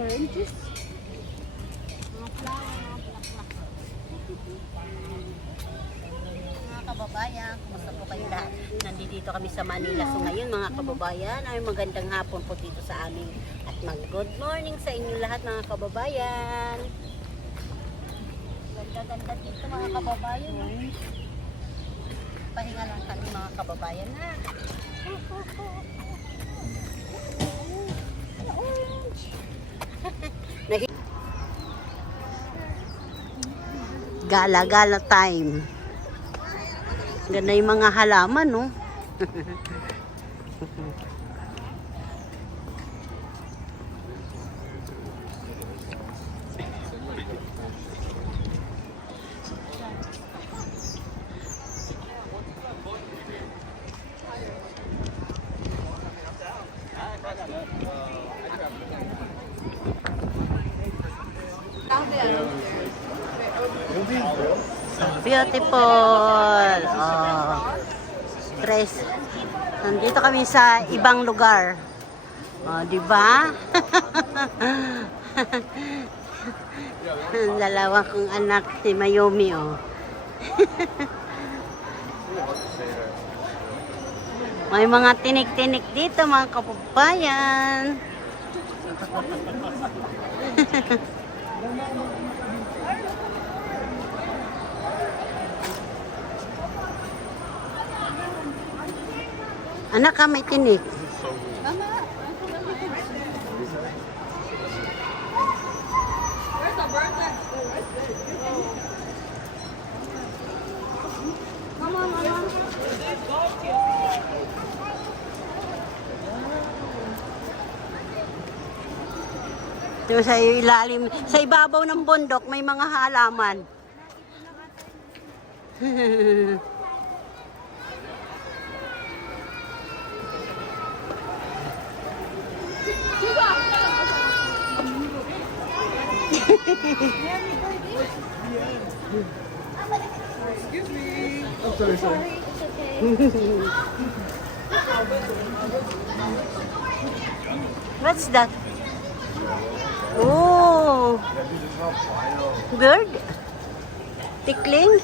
oranges. Mga flower, mga bulaklak. Mga kababayan, kumusta po kayo lahat? Nandito kami sa Manila. So ngayon mga kababayan, ay magandang hapon po dito sa amin. At mag-good morning sa inyo lahat mga kababayan. Ganda-ganda dito mga kababayan. Pahinga lang kami mga kababayan ha. Gala-gala time. Ganda yung mga halaman, no? Beautiful. Oh. Tres. Nandito kami sa ibang lugar. Oh, di ba? Dalawa kong anak si Mayumi, oh. May mga tinik-tinik dito, mga kababayan. Anak ka, may tinik. Ito sa ilalim, sa ibabaw ng bundok may mga halaman. Excuse me. Oh, sorry. What's that? Oh, bird? Tickling?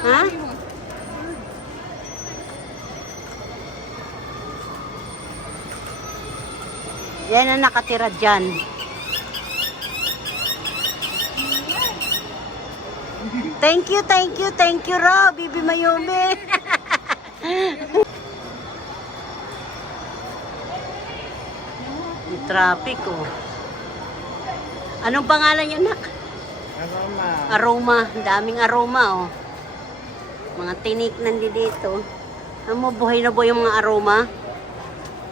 Ha? Yan ang nakatira dyan. Thank you, Rob, Bibi Mayumi. Traffic, oh. Anong pangalan niyo, nak? Aroma. Daming aroma, oh. Mga tinik nandito. Ano mo, buhay na buhay yung mga aroma.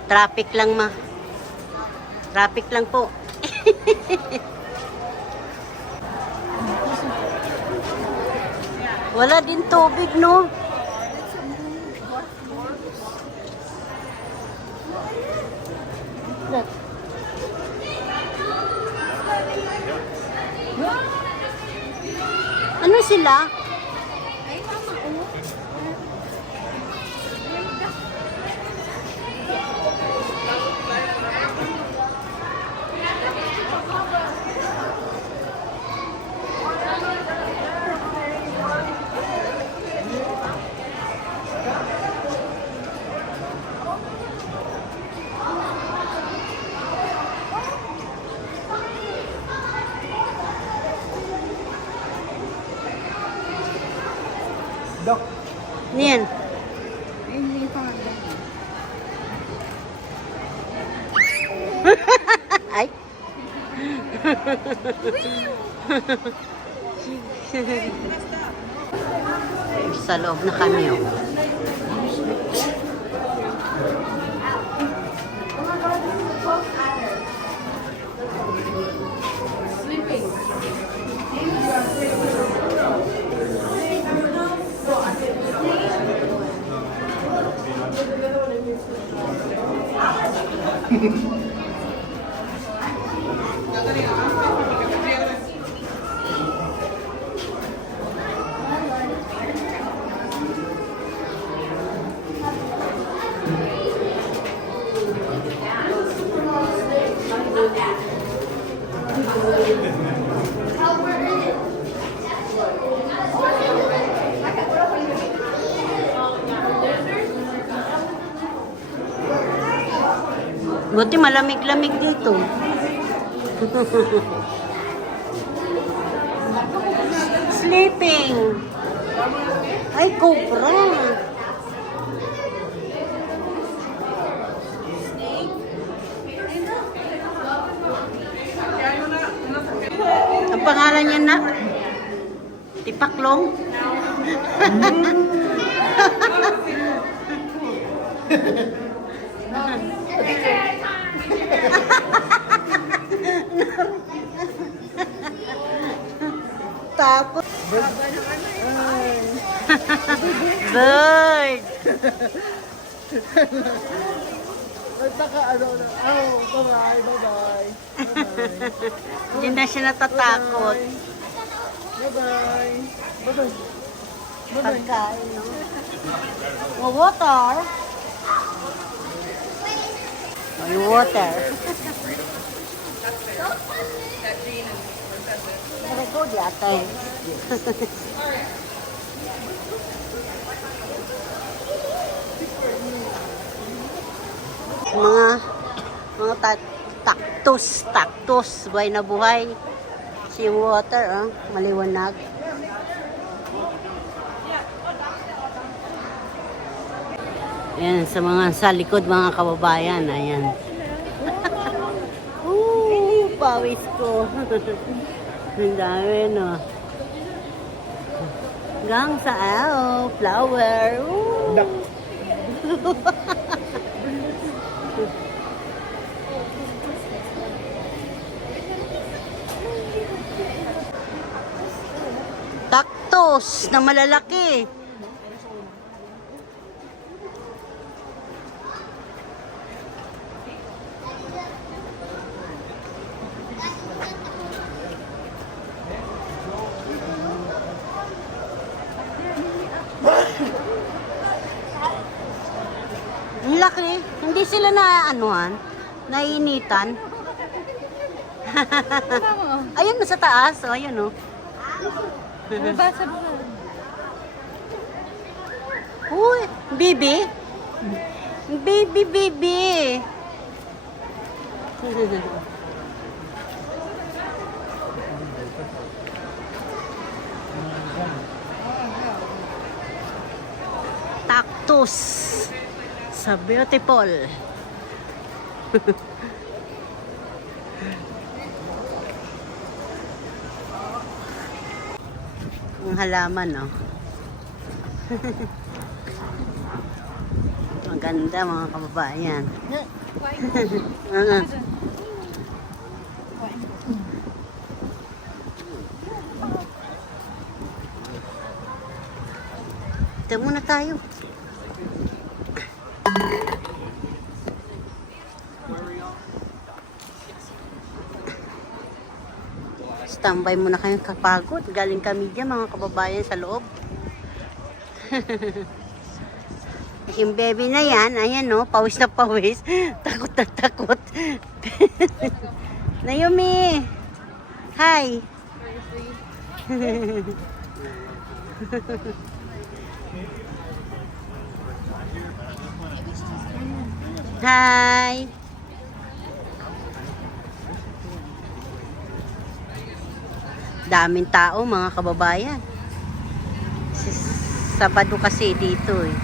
Traffic lang, ma. Traffic lang po. Wala din tubig, no? Ano sila? Dok. Niyan. Hindi pa nga. Ay. Sa loob na kami, oh. Buti malamig-lamig dito. Sleeping. Ay, cobra. Ang pangalan niya na? Tipaklong? Takot. Bird. Nagtaka, ano, oh, bye-bye, bye-bye. Hindi na siya natatakot. Bye-bye. Bye-bye. Pagkain, no? Oh, water. May water. Very good, yata eh. mga taktos, buhay na buhay. Si water, maliwanag. Ayan, sa likod mga kababayan, ayan. Pawis ko. Ang dami, no? Hanggang sa, flower. Duck. Taktos na malalaki. Ang laki. Hindi sila naiinitan. Ayun, sa taas. O, ayun, o. Basa mo na. Uy, bibi. Bibi. Taktos sa beautiful. Ang halaman, no? Maganda, mga kababayan. Ito muna tayo. Standby muna kayong kapagod. Galing kami dyan, mga kababayan, sa loob. Yung baby na yan, ayan, no, pawis na pawis. Takot na takot. Naomi! Hi! Hi! Daming tao, mga kababayan. Sabado kasi dito eh.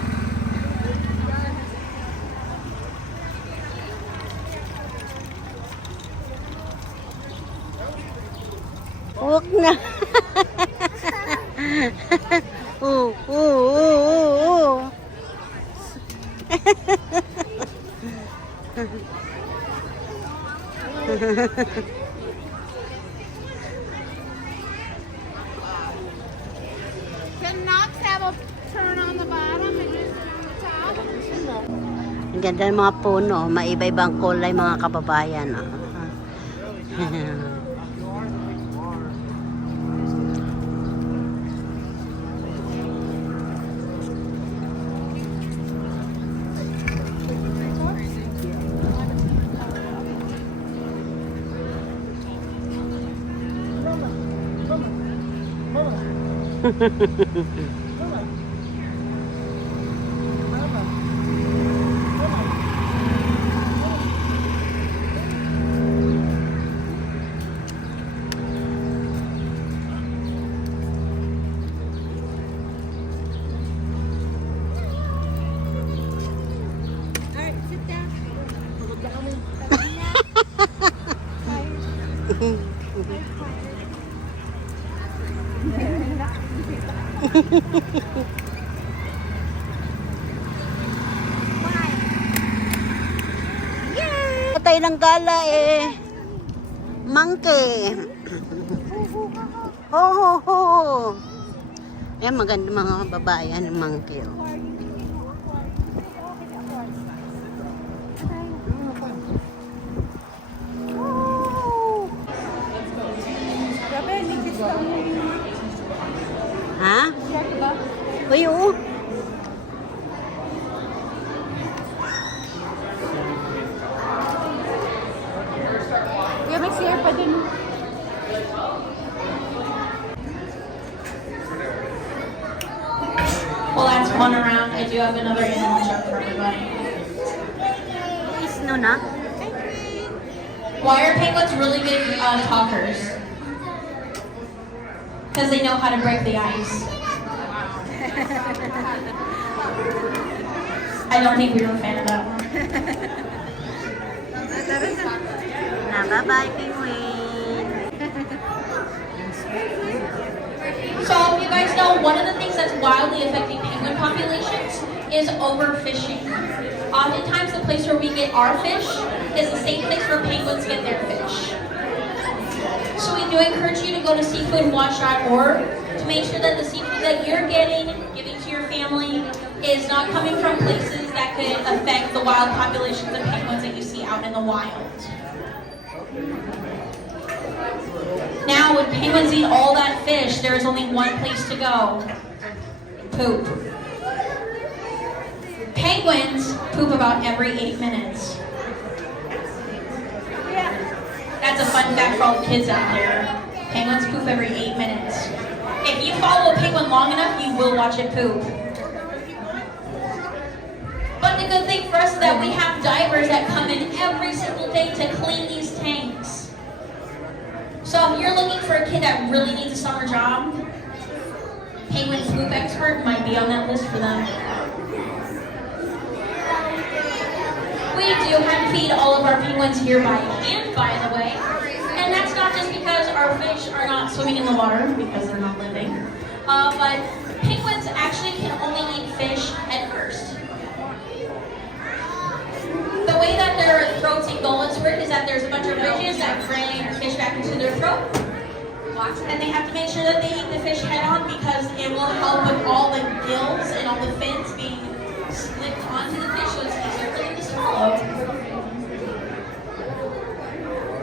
Huwag na. Can Knox have a turn on the bottom and just turn on the top? Ang ganda ng mga puno, maiba-ibang kulay, mga kababayan. Patay ng gala eh. Monkey. Ho ho ho. Ayan, maganda mga babae. Ano, monkey. Oh. Ha? Uy, oo. Kuya, may CR pa din. Well, that's one around. I do have another animal jump for everybody. Is no na? Why are penguins really good talkers? Because they know how to break the ice. I don't think we were a fan of that one. Na, bye-bye, penguin. So, you guys know one of the things that's wildly affecting penguin populations is overfishing. Oftentimes, the place where we get our fish is the same place where penguins get their fish. So we do encourage you to go to seafoodwatch.org to make sure that the seafood that you're giving to your family, is not coming from places that could affect the wild populations of penguins that you see out in the wild. Now, when penguins eat all that fish, there is only one place to go. Poop. Penguins poop about every 8 minutes. That's a fun fact for all the kids out there. Penguins poop every 8 minutes. If you follow a penguin long enough, you will watch it poop. But the good thing for us is that we have divers that come in every single day to clean these tanks. So if you're looking for a kid that really needs a summer job, penguin poop expert might be on that list for them. We do hand feed all of our penguins here by hand, by the way. And that's not just because our fish are not swimming in the water, because they're not living. But penguins actually can only eat fish at first. The way that their throats and gullets work is that there's a bunch of ridges that bring fish back into their throat. And they have to make sure that they eat the fish head on because it will help with all the gills and all the fins being slipped onto the fish so it's easier for them to swallow.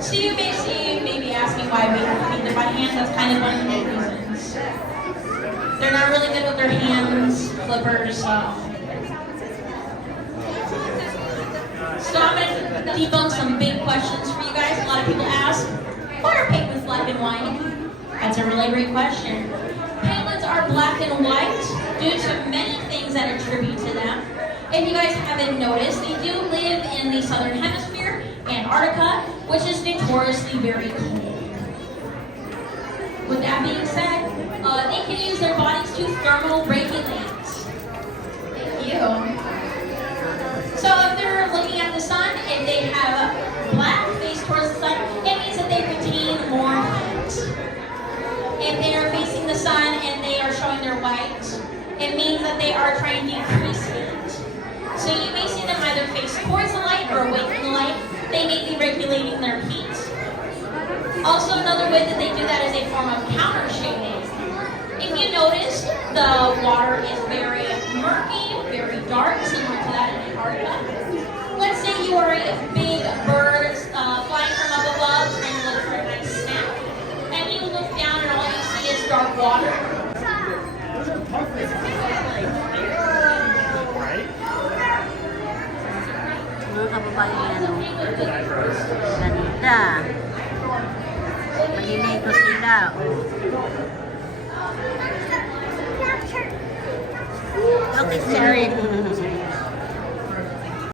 So you may be asking why we have to feed them by hand. That's kind of one of the main reasons. They're not really good with their hands, flippers. So I'm going to debunk some big questions for you guys. A lot of people ask, why are penguins black and white? That's a really great question. Penguins are black and white due to many things that attribute to them. If you guys haven't noticed, they do live in the southern hemisphere, Antarctica, which is notoriously very cold. With that being said, they can use their bodies to thermal regulate. Thank you. So if they're looking at the sun, if they have a black face towards the sun, it means that they retain more heat. If they are facing the sun and they are showing their white, it means that they are trying to decrease heat. So you may see them either face towards the light or away from the light. They may be regulating their heat. Also, another way that they do that is a form of counter shading. If you notice, the water is very murky, very dark, similar to that in Antarctica. Let's say you are a big bird flying from up above and you look for a nice snack, and you look down and all you see is dark water. Mga kababayan, ano, ganda. Maliligo sila. Look at Sharon.